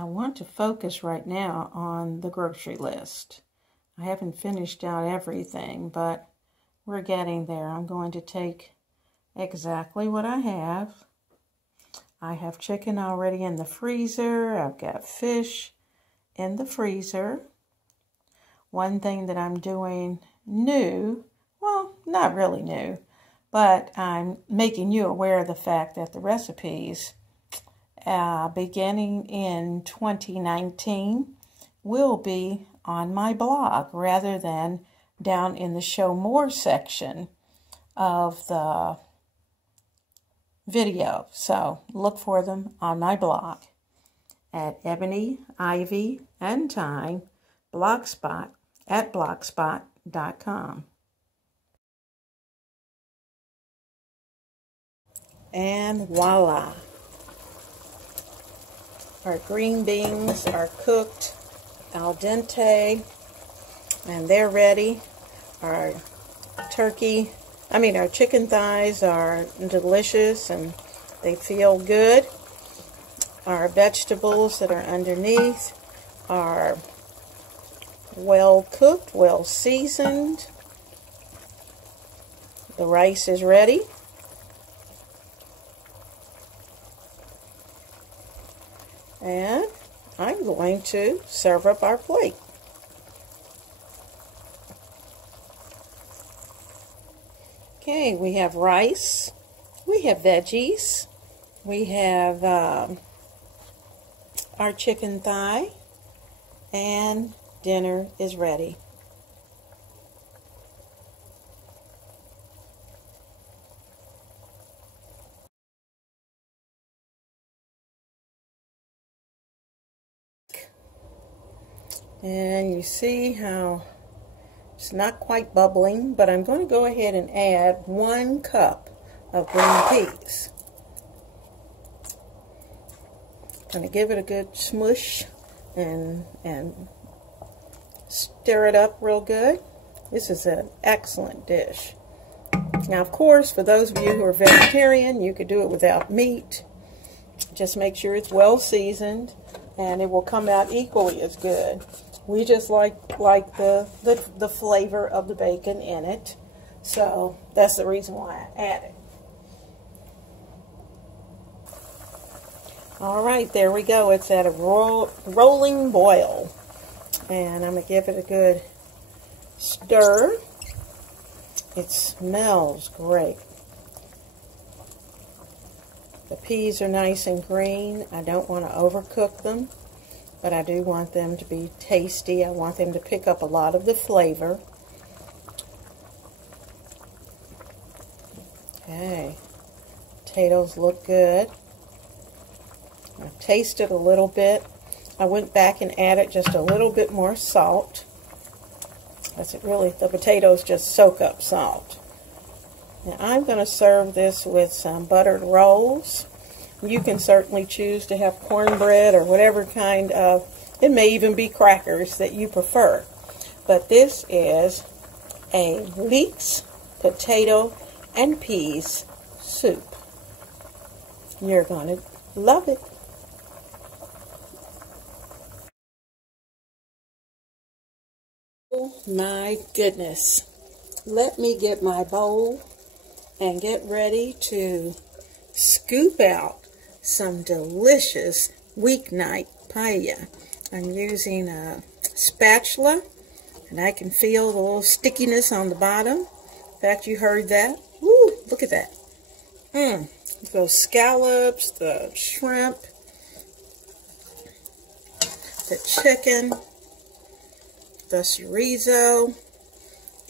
I want to focus right now on the grocery list. I haven't finished out everything, but we're getting there. I'm going to take exactly what I have. I have chicken already in the freezer. I've got fish in the freezer. One thing that I'm doing new, well, not really new, but I'm making you aware of the fact that the recipes beginning in 2019 will be on my blog rather than down in the Show More section of the video. So look for them on my blog at Ebony, Ivy, and Thyme blogspot at blogspot.com. And voila! Our green beans are cooked al dente and they're ready. Our chicken thighs are delicious and they feel good. Our vegetables that are underneath are well cooked, well seasoned. The rice is ready. And I'm going to serve up our plate. Okay, we have rice, we have veggies, we have our chicken thigh, and dinner is ready. And you see how it's not quite bubbling, but I'm going to go ahead and add 1 cup of green peas. Going to give it a good smush and stir it up real good. This is an excellent dish. Now, of course, for those of you who are vegetarian, you could do it without meat. Just make sure it's well seasoned, and it will come out equally as good. We just like the flavor of the bacon in it, so that's the reason why I add it. All right, there we go. It's at a rolling boil, and I'm going to give it a good stir. It smells great. The peas are nice and green. I don't want to overcook them, but I do want them to be tasty. I want them to pick up a lot of the flavor. Okay, potatoes look good. I've tasted a little bit. I went back and added just a little bit more salt. The potatoes just soak up salt. Now I'm going to serve this with some buttered rolls. You can certainly choose to have cornbread or whatever kind of, it may even be crackers that you prefer. But this is a leeks, potato, and peas soup. You're going to love it. Oh my goodness. Let me get my bowl and get ready to scoop out some delicious weeknight paella. I'm using a spatula, and I can feel the little stickiness on the bottom. In fact, you heard that. Woo, look at that. Those scallops, the shrimp, the chicken, the chorizo.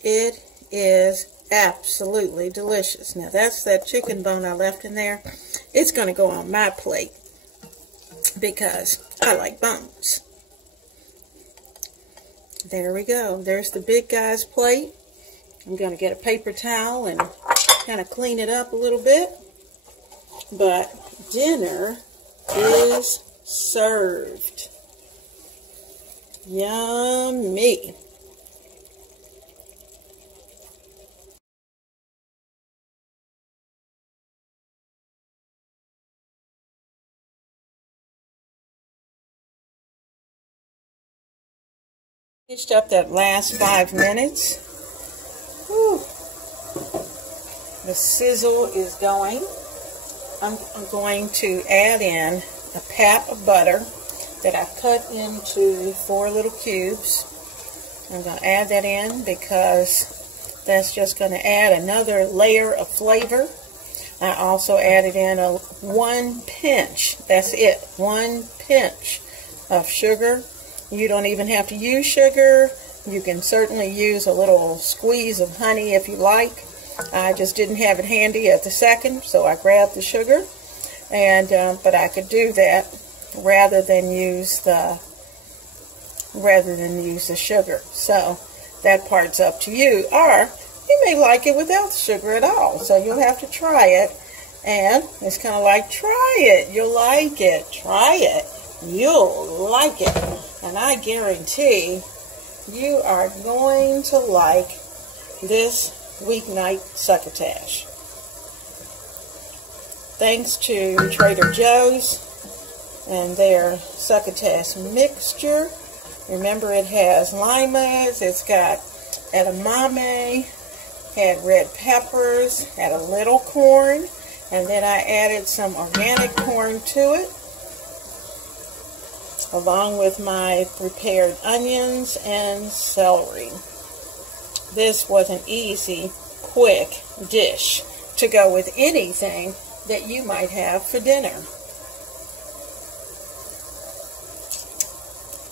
It is absolutely delicious. Now that's that chicken bone I left in there. It's going to go on my plate because I like bones. There we go. There's the big guy's plate. I'm going to get a paper towel and kind of clean it up a little bit. But dinner is served. Yummy. Finished up that last 5 minutes. Whew. The sizzle is going. I'm going to add in a pat of butter that I cut into 4 little cubes. I'm going to add that in because that's just going to add another layer of flavor. I also added in 1 pinch, that's it, 1 pinch of sugar. You don't even have to use sugar. You can certainly use a little squeeze of honey if you like. I just didn't have it handy at the second, so I grabbed the sugar. And but I could do that rather than use the sugar. So that part's up to you. Or you may like it without sugar at all. So you'll have to try it. And it's kind of like, try it. You'll like it. Try it. You'll like it. And I guarantee you are going to like this weeknight succotash. Thanks to Trader Joe's and their succotash mixture. Remember, it has limas, it's got edamame, had red peppers, had a little corn, and then I added some organic corn to it, along with my prepared onions and celery. This was an easy, quick dish to go with anything that you might have for dinner.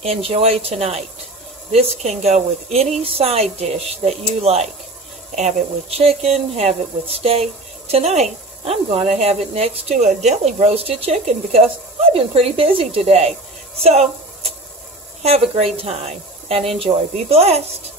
Enjoy tonight. This can go with any side dish that you like. Have it with chicken, have it with steak. Tonight, I'm going to have it next to a deli roasted chicken because I've been pretty busy today. So, have a great time and enjoy. Be blessed.